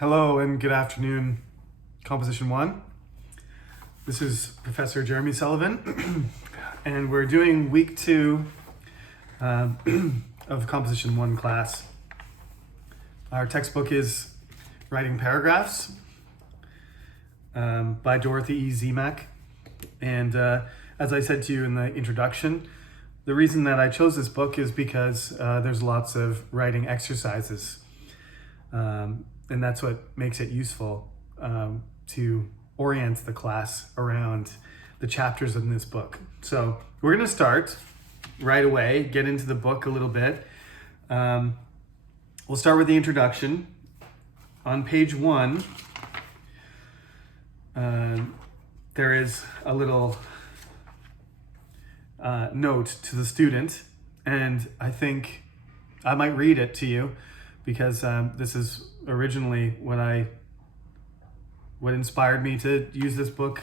Hello and good afternoon, Composition 1. This is Professor Jeremy Sullivan, and we're doing week 2 of Composition 1 class. Our textbook is Writing Paragraphs by Dorothy E. Zimak. And as I said to you in the introduction, the reason that I chose this book is because there's lots of writing exercises. And that's what makes it useful to orient the class around the chapters in this book. So we're going to start right away, get into the book a little bit. We'll start with the introduction. On page 1, there is a little note to the student, and I think I might read it to you because this is originally what inspired me to use this book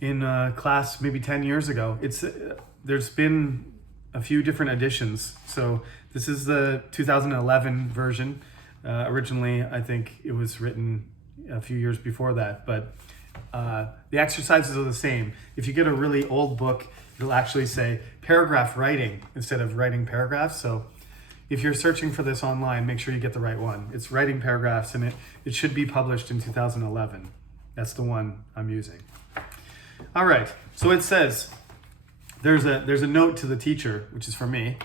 in class maybe 10 years ago. There's been a few different editions. So this is the 2011 version. Originally, I think it was written a few years before that, but the exercises are the same. If you get a really old book, it'll actually say paragraph writing instead of writing paragraphs. So if you're searching for this online, make sure you get the right one. It's Writing Paragraphs, and it should be published in 2011. That's the one I'm using. All right, so it says, there's a note to the teacher, which is for me,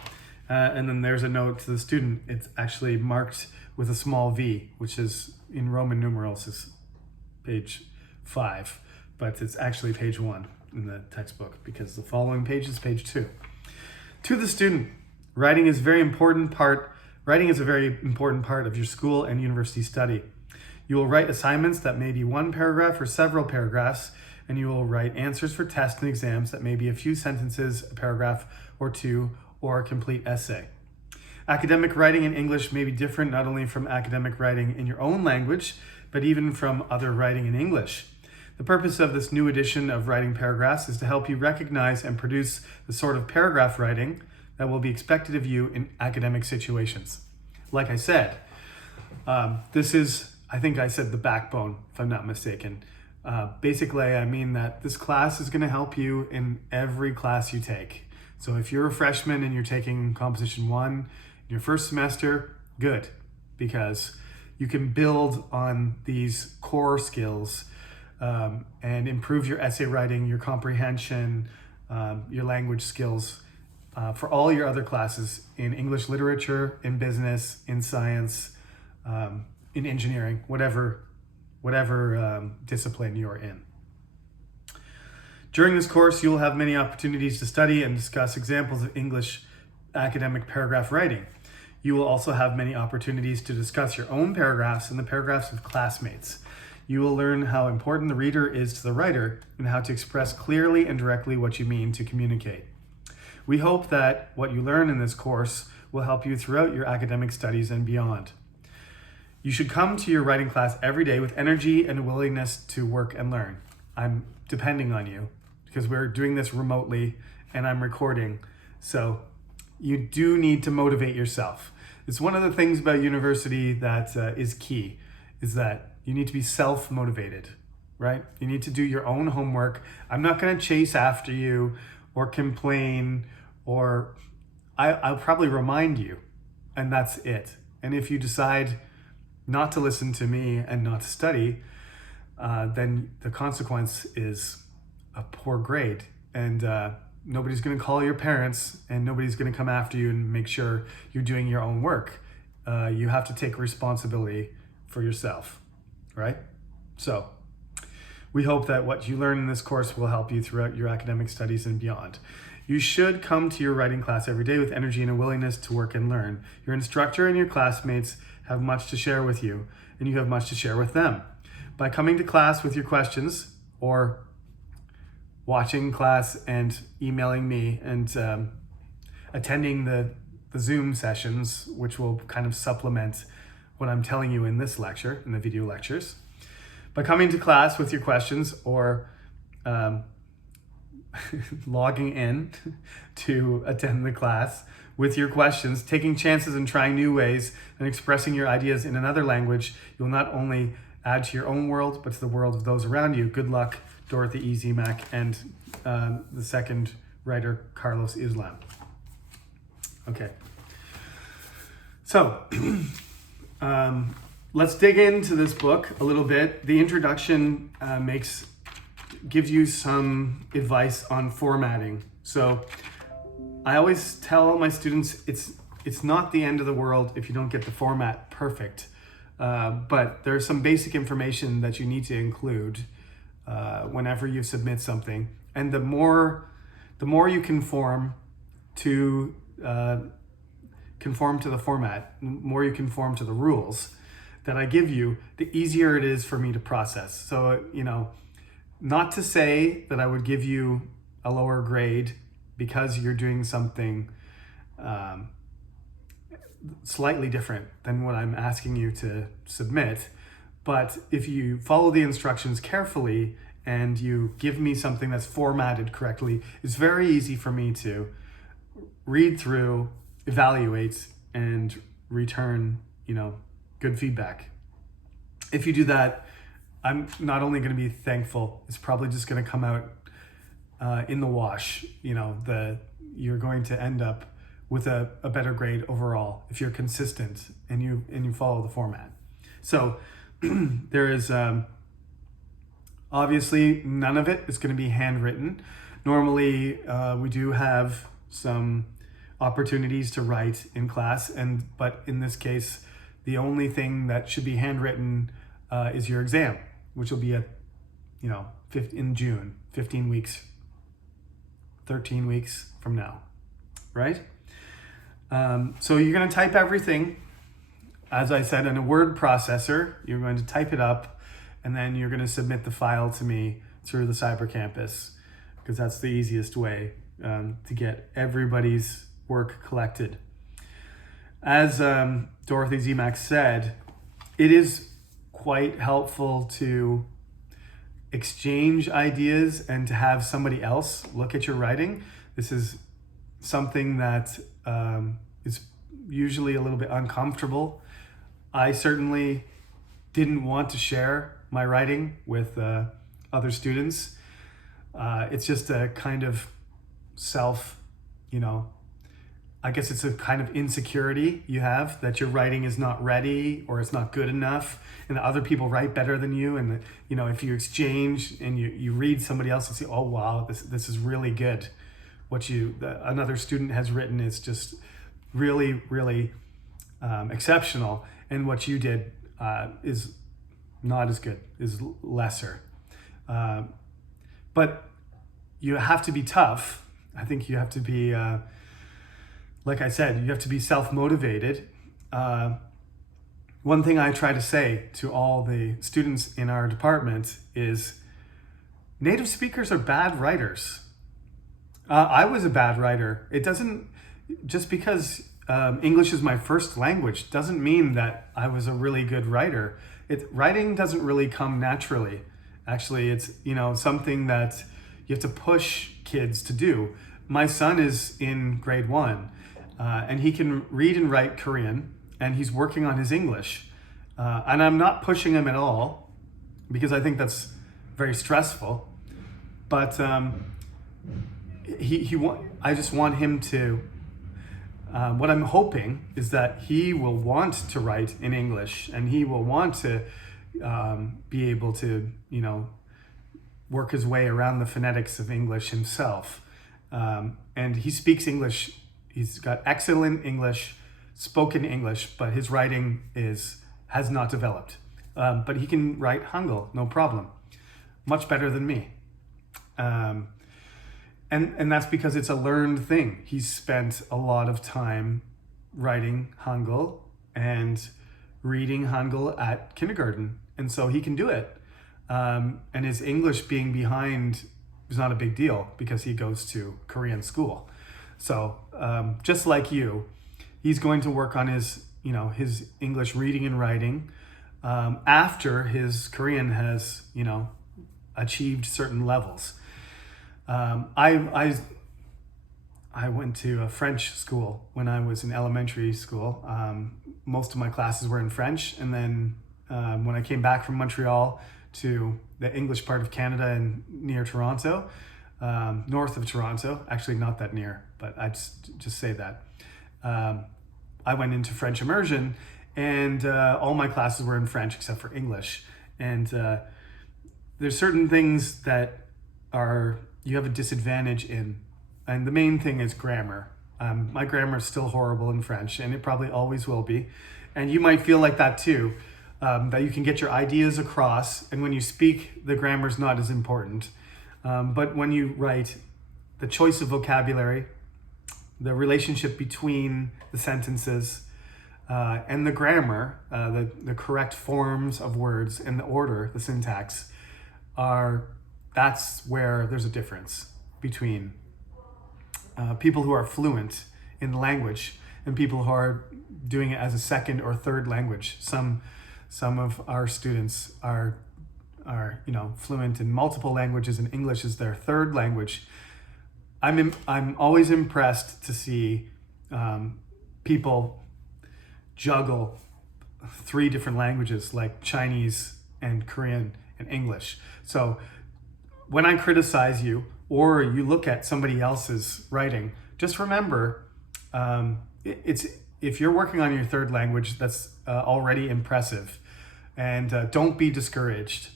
and then there's a note to the student. It's actually marked with a small v, which is in Roman numerals is page 5, but it's actually page 1 in the textbook because the following page is page 2. To the student, writing is a very important part of your school and university study. You will write assignments that may be one paragraph or several paragraphs, and you will write answers for tests and exams that may be a few sentences, a paragraph or two, or a complete essay. Academic writing in English may be different not only from academic writing in your own language, but even from other writing in English. The purpose of this new edition of Writing Paragraphs is to help you recognize and produce the sort of paragraph writing that will be expected of you in academic situations. Like I said, this is, I think I said the backbone, if I'm not mistaken. Basically, I mean that this class is going to help you in every class you take. So if you're a freshman and you're taking Composition 1 in your first semester, good, because you can build on these core skills and improve your essay writing, your comprehension, your language skills for all your other classes in English literature, in business, in science, in engineering, whatever discipline you're in. During this course, you will have many opportunities to study and discuss examples of English academic paragraph writing. You will also have many opportunities to discuss your own paragraphs and the paragraphs of classmates. You will learn how important the reader is to the writer and how to express clearly and directly what you mean to communicate. We hope that what you learn in this course will help you throughout your academic studies and beyond. You should come to your writing class every day with energy and a willingness to work and learn. I'm depending on you because we're doing this remotely and I'm recording. So you do need to motivate yourself. It's one of the things about university that is key, is that you need to be self-motivated, right? You need to do your own homework. I'm not going to chase after you or complain, or I'll probably remind you, and that's it. And if you decide not to listen to me and not to study, then the consequence is a poor grade. And nobody's going to call your parents, and nobody's going to come after you and make sure you're doing your own work. You have to take responsibility for yourself, right? So we hope that what you learn in this course will help you throughout your academic studies and beyond. You should come to your writing class every day with energy and a willingness to work and learn. Your instructor and your classmates have much to share with you, and you have much to share with them. By coming to class with your questions, or watching class and emailing me and attending the Zoom sessions, which will kind of supplement what I'm telling you in this lecture, in the video lectures. By coming to class with your questions or logging in to attend the class with your questions, taking chances and trying new ways and expressing your ideas in another language, you'll not only add to your own world, but to the world of those around you. Good luck, Dorothy E. Zimak, and the second writer, Carlos Islam. Okay. So, let's dig into this book a little bit. The introduction gives you some advice on formatting. So, I always tell my students it's not the end of the world if you don't get the format perfect, but there's some basic information that you need to include whenever you submit something, and the more you conform to the format, the more you conform to the rules that I give you, the easier it is for me to process. So, not to say that I would give you a lower grade because you're doing something slightly different than what I'm asking you to submit. But if you follow the instructions carefully and you give me something that's formatted correctly, it's very easy for me to read through, evaluate, and return, good feedback. If you do that, I'm not only going to be thankful, it's probably just going to come out in the wash. You're going to end up with a better grade overall if you're consistent and you follow the format. So there is obviously none of it is going to be handwritten. Normally we do have some opportunities to write in class, but in this case, the only thing that should be handwritten is your exam, which will be in June, 15 weeks, 13 weeks from now, right? So you're going to type everything, as I said, in a word processor. You're going to type it up, and then you're going to submit the file to me through the Cyber Campus, because that's the easiest way to get everybody's work collected. As Dorothy Zimak said, it is quite helpful to exchange ideas and to have somebody else look at your writing. This is something that is usually a little bit uncomfortable. I certainly didn't want to share my writing with other students. It's just a kind of I guess it's a kind of insecurity you have that your writing is not ready or it's not good enough, and other people write better than you. And if you exchange and you read somebody else and say, oh wow, this is really good. What another student has written is just really, really exceptional, and what you did is not as good, is lesser. But you have to be tough. I think you have to be, like I said, you have to be self-motivated. One thing I try to say to all the students in our department is native speakers are bad writers. I was a bad writer. It doesn't, just because English is my first language doesn't mean that I was a really good writer. Writing doesn't really come naturally. Actually, it's something that you have to push kids to do. My son is in grade 1, and he can read and write Korean, and he's working on his English. And I'm not pushing him at all, because I think that's very stressful. But I just want him to, what I'm hoping is that he will want to write in English, and he will want to be able to, work his way around the phonetics of English himself. And he speaks English. He's got excellent English, spoken English, but his writing has not developed. But he can write Hangul, no problem. Much better than me. And that's because it's a learned thing. He's spent a lot of time writing Hangul and reading Hangul at kindergarten. And so he can do it. And his English being behind is not a big deal because he goes to Korean school. So just like you, he's going to work on his English reading and writing after his Korean has, achieved certain levels. I I went to a French school when I was in elementary school. Most of my classes were in French, and then when I came back from Montreal to the English part of Canada and near Toronto, north of Toronto, actually not that near, but I just say that. I went into French immersion, and all my classes were in French except for English. And there's certain things that you have a disadvantage in. And the main thing is grammar. My grammar is still horrible in French, and it probably always will be. And you might feel like that too, that you can get your ideas across, and when you speak, the grammar is not as important. But when you write, the choice of vocabulary, the relationship between the sentences, and the grammar, the correct forms of words, and the order, the syntax, that's where there's a difference between people who are fluent in the language and people who are doing it as a second or third language. Some of our students are fluent in multiple languages, and English is their third language. I'm always impressed to see people juggle 3 different languages like Chinese and Korean and English. So when I criticize you, or you look at somebody else's writing, just remember, if you're working on your third language, that's already impressive. And don't be discouraged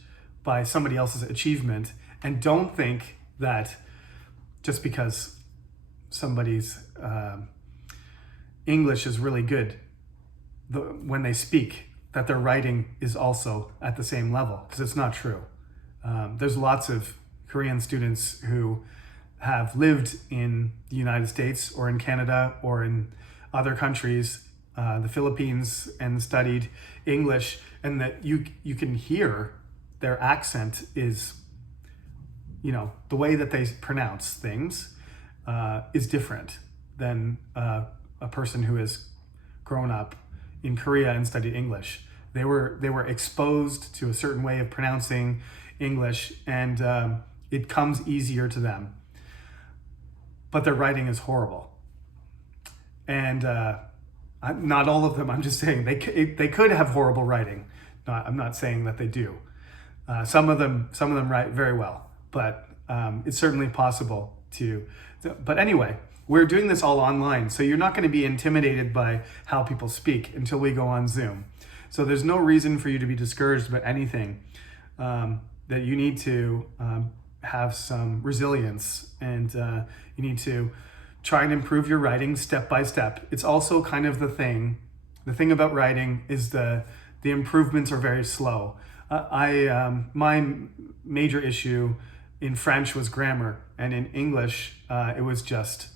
by somebody else's achievement. And don't think that just because somebody's English is really good, when they speak, that their writing is also at the same level, because it's not true. There's lots of Korean students who have lived in the United States or in Canada or in other countries, the Philippines, and studied English, and that you can hear their accent is, the way that they pronounce things is different than a person who has grown up in Korea and studied English. They were exposed to a certain way of pronouncing English, and it comes easier to them. But their writing is horrible. And not all of them, I'm just saying, they could have horrible writing. I'm not saying that they do. Some of them write very well, but it's certainly possible to. But anyway, we're doing this all online, so you're not going to be intimidated by how people speak until we go on Zoom. So there's no reason for you to be discouraged about anything. That you need to have some resilience, and you need to try and improve your writing step by step. It's also kind of the thing about writing is the improvements are very slow. My major issue in French was grammar, and in English it was just,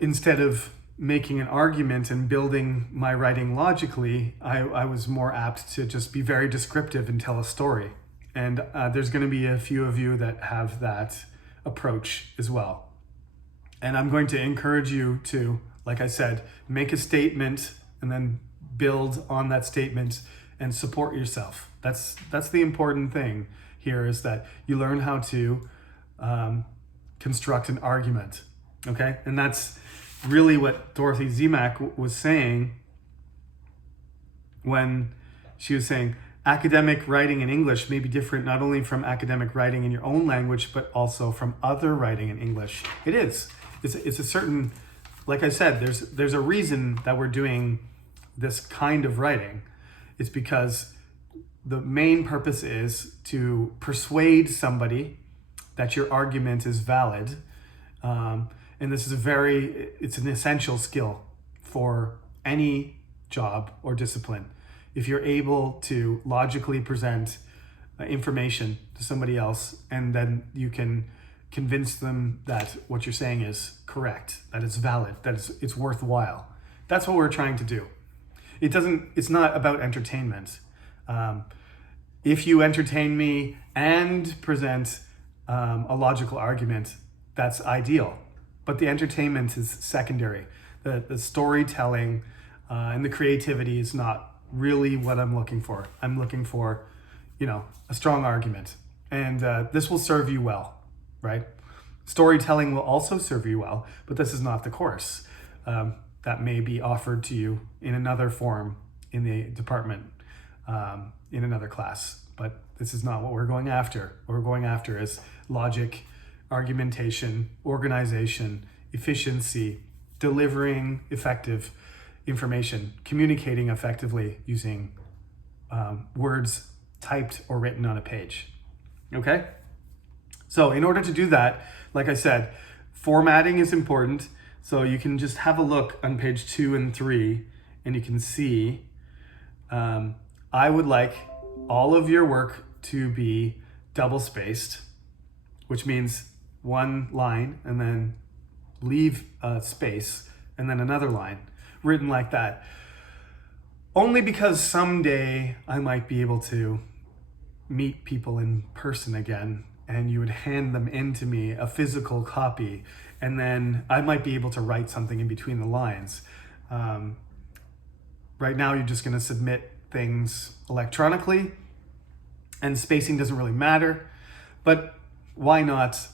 instead of making an argument and building my writing logically, I was more apt to just be very descriptive and tell a story. And there's going to be a few of you that have that approach as well. And I'm going to encourage you to, like I said, make a statement and then build on that statement and support yourself. That's the important thing here, is that you learn how to construct an argument. Okay? And that's really what Dorothy Zimak was saying when she was saying academic writing in English may be different not only from academic writing in your own language, but also from other writing in English. It is. It's a certain, like I said, there's a reason that we're doing this kind of writing. It's because the main purpose is to persuade somebody that your argument is valid. And this is it's an essential skill for any job or discipline. If you're able to logically present information to somebody else, and then you can convince them that what you're saying is correct, that it's valid, that it's worthwhile. That's what we're trying to do. It's not about entertainment. If you entertain me and present a logical argument, that's ideal. But the entertainment is secondary. The storytelling and the creativity is not really what I'm looking for. I'm looking for, a strong argument. And this will serve you well, right? Storytelling will also serve you well, but this is not the course. That may be offered to you in another form in the department, in another class. But this is not what we're going after. What we're going after is logic, argumentation, organization, efficiency, delivering effective information, communicating effectively using words typed or written on a page. Okay? So in order to do that, like I said, formatting is important. So you can just have a look on page 2 and 3, and you can see I would like all of your work to be double spaced, which means one line and then leave a space and then another line written like that. Only because someday I might be able to meet people in person again, and you would hand them in to me, a physical copy, and then I might be able to write something in between the lines. Right now you're just going to submit things electronically, and spacing doesn't really matter, but why not,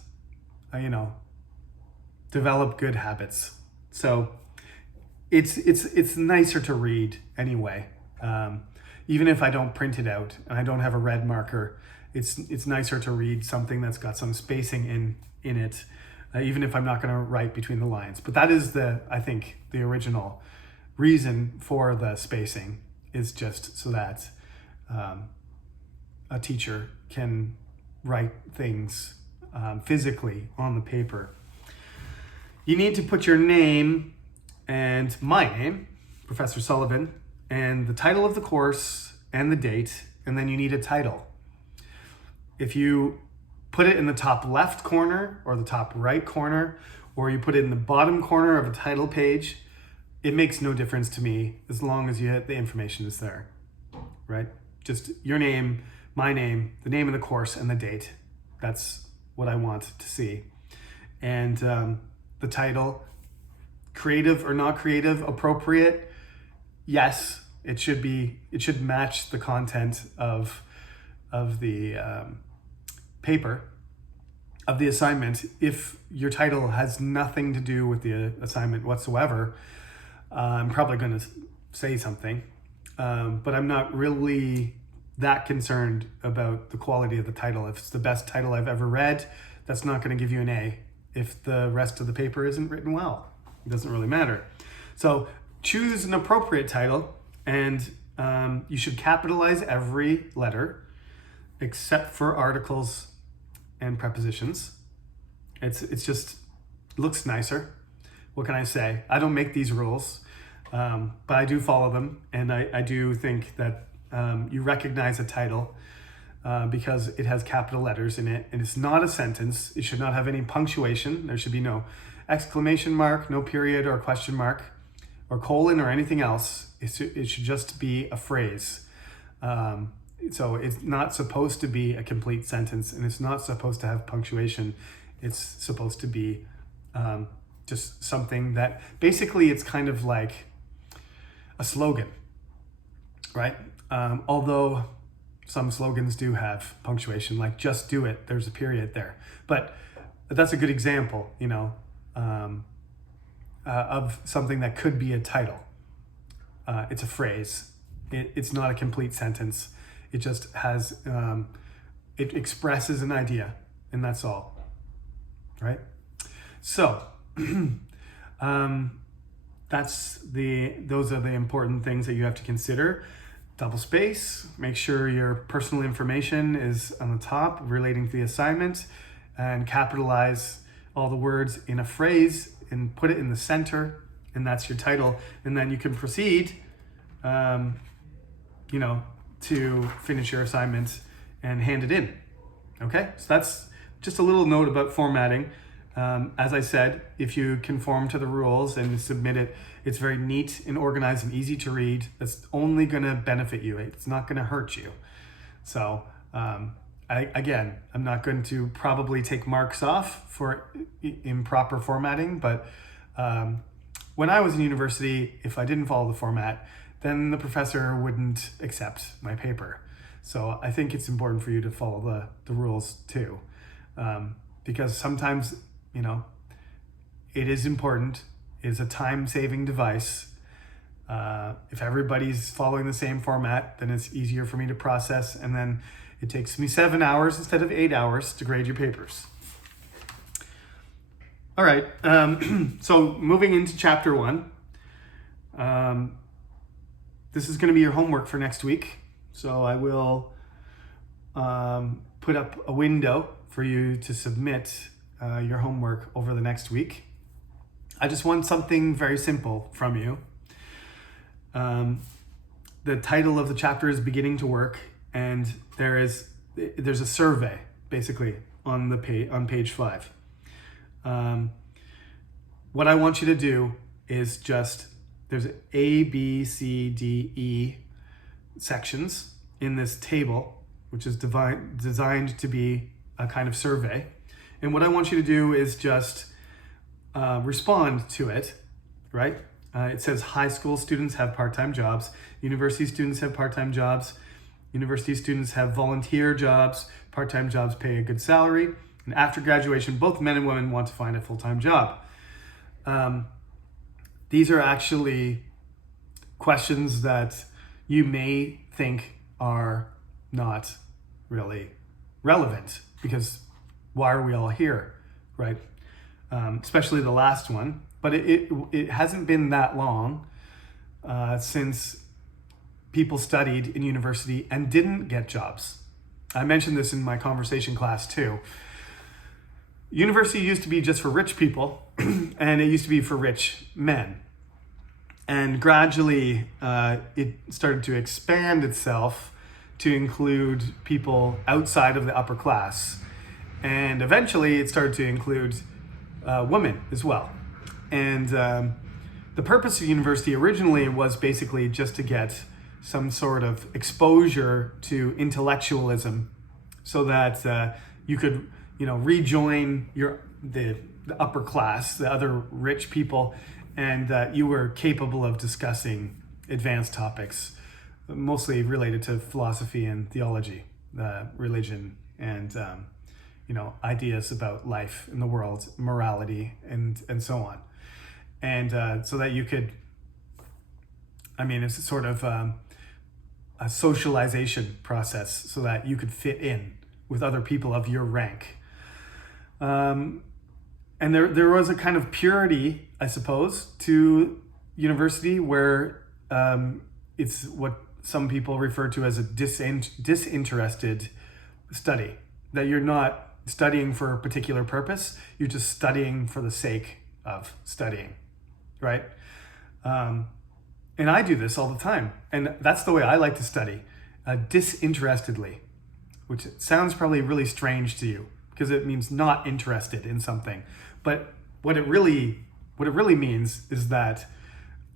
develop good habits? So it's nicer to read anyway. Even if I don't print it out and I don't have a red marker, it's nicer to read something that's got some spacing in it, even if I'm not going to write between the lines. But that is I think the original reason for the spacing, is just so that a teacher can write things physically on the paper. You need to put your name and my name, Professor Sullivan, and the title of the course and the date, and then you need a title. If you put it in the top left corner or the top right corner, or you put it in the bottom corner of a title page, it makes no difference to me as long as the information is there, right? Just your name, my name, the name of the course, and the date. That's what I want to see. And the title, creative or not creative, appropriate, yes, it should match the content of the paper, of the assignment. If your title has nothing to do with the assignment whatsoever, I'm probably going to say something, but I'm not really that concerned about the quality of the title. If it's the best title I've ever read, that's not going to give you an A. If the rest of the paper isn't written well, it doesn't really matter. So choose an appropriate title, and you should capitalize every letter except for articles and prepositions. It's just looks nicer. What can I say? I don't make these rules, but I do follow them, and I do think that you recognize a title because it has capital letters in it, and it's not a sentence. It should not have any punctuation. There should be no exclamation mark, no period or question mark, or colon or anything else. It should just be a phrase. So it's not supposed to be a complete sentence, and it's not supposed to have punctuation. It's supposed to be just something that basically it's kind of like a slogan, right? Although some slogans do have punctuation, like "just do it," there's a period there. But that's a good example, of something that could be a title. It's a phrase. It's not a complete sentence. It just has, it expresses an idea, and that's all, right? So, those are the important things that you have to consider. Double space, make sure your personal information is on the top relating to the assignment, and capitalize all the words in a phrase and put it in the center, and that's your title. And then you can proceed, to finish your assignment and hand it in. Okay, so that's just a little note about formatting. As I said, if you conform to the rules and submit it, it's very neat and organized and easy to read. That's only going to benefit you. It's not going to hurt you. So I'm not going to probably take marks off for improper formatting, but when I was in university, if I didn't follow the format, then the professor wouldn't accept my paper. So I think it's important for you to follow the rules too, because sometimes you know, it is important. It is a time-saving device. If everybody's following the same format, then it's easier for me to process, and then it takes me 7 hours instead of 8 hours to grade your papers. All right, so moving into chapter 1. This is going to be your homework for next week. So I will put up a window for you to submit your homework over the next week. I just want something very simple from you. The title of the chapter is Beginning to Work, and there's a survey basically on page 5. What I want you to do is there's A, B, C, D, E sections in this table, which is designed to be a kind of survey. And what I want you to do is just respond to it, right? It says high school students have part-time jobs, university students have part-time jobs, university students have volunteer jobs, part-time jobs pay a good salary, and after graduation, both men and women want to find a full-time job. These are actually questions that you may think are not really relevant, because why are we all here, right? Especially the last one. But it hasn't been that long since people studied in university and didn't get jobs. I mentioned this in my conversation class too. University used to be just for rich people, and it used to be for rich men. And gradually it started to expand itself to include people outside of the upper class. And eventually it started to include women as well. And the purpose of university originally was basically just to get some sort of exposure to intellectualism, so that you could, rejoin the upper class, the other rich people, and you were capable of discussing advanced topics, mostly related to philosophy and theology, religion, and ideas about life in the world, morality, and so on. And so that you could, it's sort of a socialization process so that you could fit in with other people of your rank. And there was a kind of purity, I suppose, to university where it's what some people refer to as a disinterested study, that you're not studying for a particular purpose, you're just studying for the sake of studying. Right? And I do this all the time. And that's the way I like to study, disinterestedly, which sounds probably really strange to you because it means not interested in something. But what it really means is that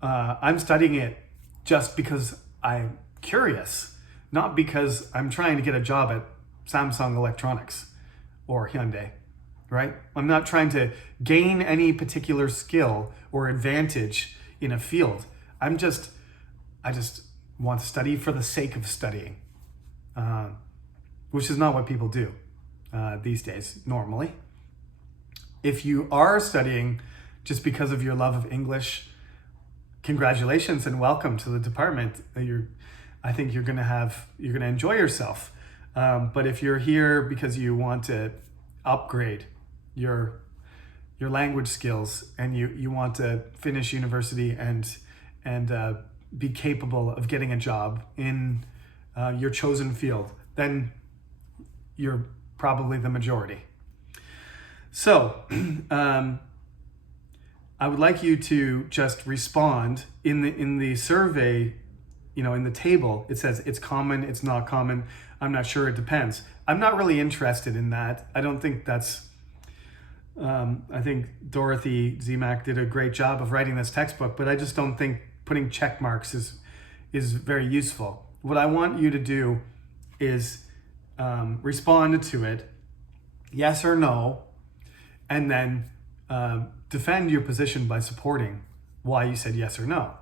I'm studying it just because I'm curious, not because I'm trying to get a job at Samsung Electronics or Hyundai. Right? I'm not trying to gain any particular skill or advantage in a field. I just want to study for the sake of studying, which is not what people do these days normally. If you are studying just because of your love of English, congratulations and welcome to the department. I think you're gonna enjoy yourself. But if you're here because you want to upgrade your language skills and you want to finish university and be capable of getting a job in your chosen field, then you're probably the majority. So I would like you to just respond in the survey. In the table it says it's common, it's not common, I'm not sure, it depends. I'm not really interested in that. I don't think that's I think Dorothy Zimak did a great job of writing this textbook, but I just don't think putting check marks is very useful. What I want you to do is respond to it, yes or no, and then defend your position by supporting why you said yes or no.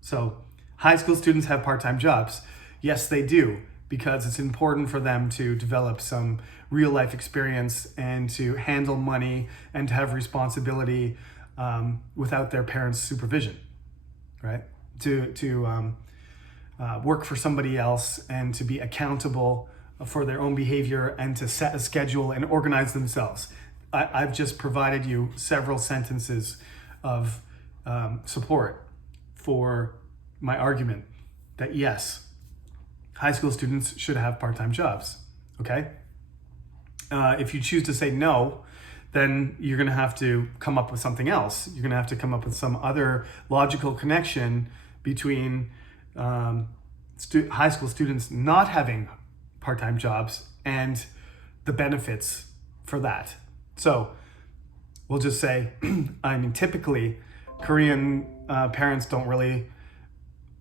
So, high school students have part-time jobs. Yes, they do. because it's important for them to develop some real life experience and to handle money and to have responsibility without their parents' supervision, right? To work for somebody else and to be accountable for their own behavior and to set a schedule and organize themselves. I've just provided you several sentences of support for my argument that yes, high school students should have part-time jobs, okay? If you choose to say no, then you're gonna have to come up with something else. You're gonna have to come up with some other logical connection between high school students not having part-time jobs and the benefits for that. So we'll just say, I mean, typically Korean parents don't really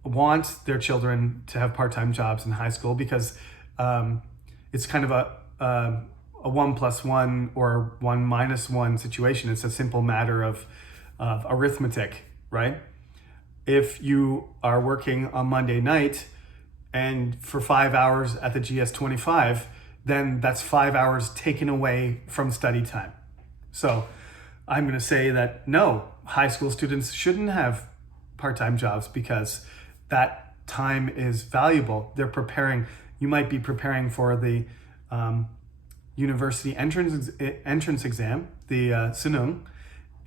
want their children to have part-time jobs in high school because it's kind of a 1+1 or 1-1 situation. It's a simple matter of arithmetic, right? If you are working on Monday night and for 5 hours at the GS25, then that's 5 hours taken away from study time. So I'm going to say that no, high school students shouldn't have part-time jobs because that time is valuable. They're preparing, you might be preparing for the university entrance exam, the Sunung,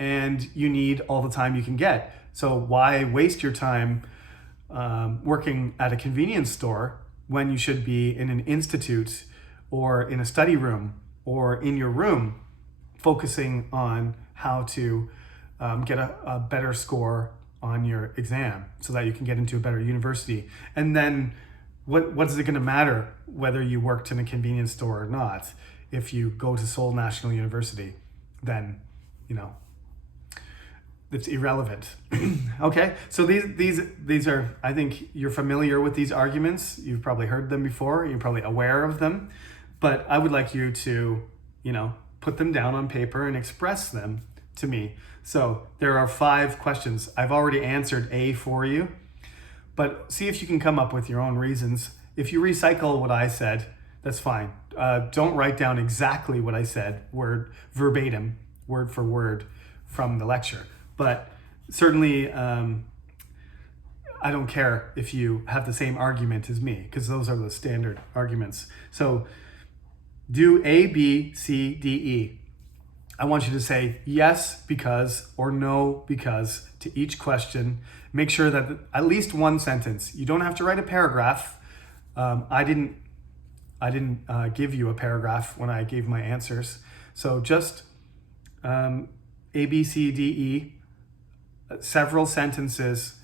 and you need all the time you can get. So why waste your time working at a convenience store when you should be in an institute or in a study room or in your room focusing on how to get a better score on your exam so that you can get into a better university. And then what is it going to matter whether you worked in a convenience store or not? If you go to Seoul National University, then, you know, it's irrelevant. Okay, so these are, I think you're familiar with these arguments. You've probably heard them before. You're probably aware of them. But I would like you to, you know, put them down on paper and express them to me. So there are 5 questions. I've already answered A for you, but see if you can come up with your own reasons. If you recycle what I said, that's fine. Don't write down exactly what I said, verbatim, word for word from the lecture. But certainly, I don't care if you have the same argument as me, because those are the standard arguments. So do A, B, C, D, E. I want you to say yes because or no because to each question. Make sure that at least one sentence. You don't have to write a paragraph. I didn't give you a paragraph when I gave my answers. So just A, B, C, D, E, several sentences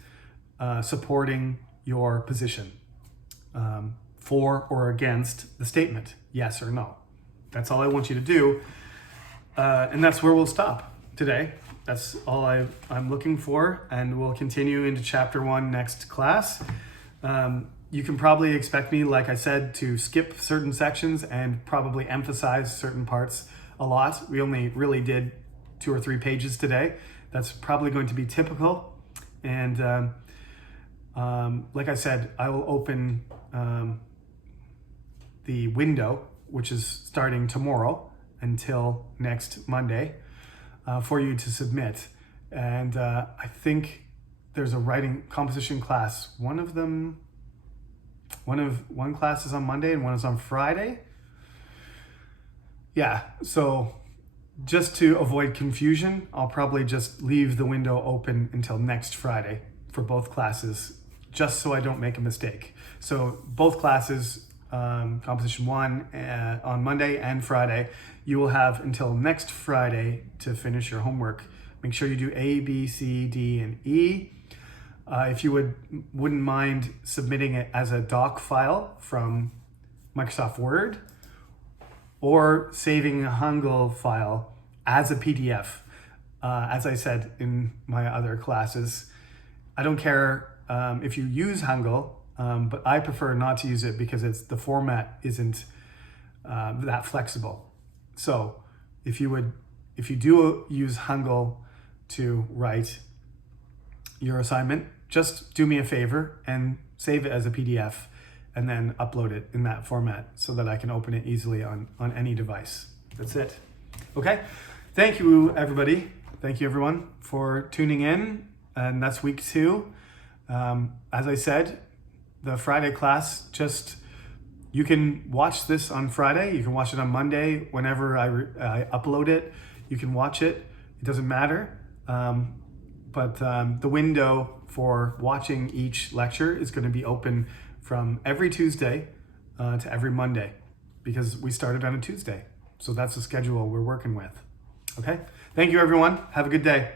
supporting your position for or against the statement, yes or no. That's all I want you to do. And that's where we'll stop today. That's all I'm looking for, and we'll continue into chapter 1 next class. You can probably expect me, like I said, to skip certain sections and probably emphasize certain parts a lot. We only really did 2 or 3 pages today. That's probably going to be typical. And like I said, I will open the window, which is starting tomorrow until next Monday, for you to submit. And I think there's a writing composition class. One class is on Monday and one is on Friday. Yeah, so just to avoid confusion, I'll probably just leave the window open until next Friday for both classes, just so I don't make a mistake. So both classes, composition 1 on Monday and Friday, you will have until next Friday to finish your homework. Make sure you do A, B, C, D, and E. If you wouldn't mind submitting it as a doc file from Microsoft Word, or saving a Hangul file as a PDF. As I said in my other classes, I don't care if you use Hangul, but I prefer not to use it because the format isn't that flexible. So if you do use Hangul to write your assignment, just do me a favor and save it as a PDF and then upload it in that format so that I can open it easily on any device. That's it. Okay. Thank you, everybody. Thank you, everyone, for tuning in. And that's week 2. As I said, the Friday class, you can watch this on Friday. You can watch it on Monday. Whenever I upload it, you can watch it. It doesn't matter. But the window for watching each lecture is going to be open from every Tuesday to every Monday, because we started on a Tuesday. So that's the schedule we're working with. Okay? Thank you, everyone. Have a good day.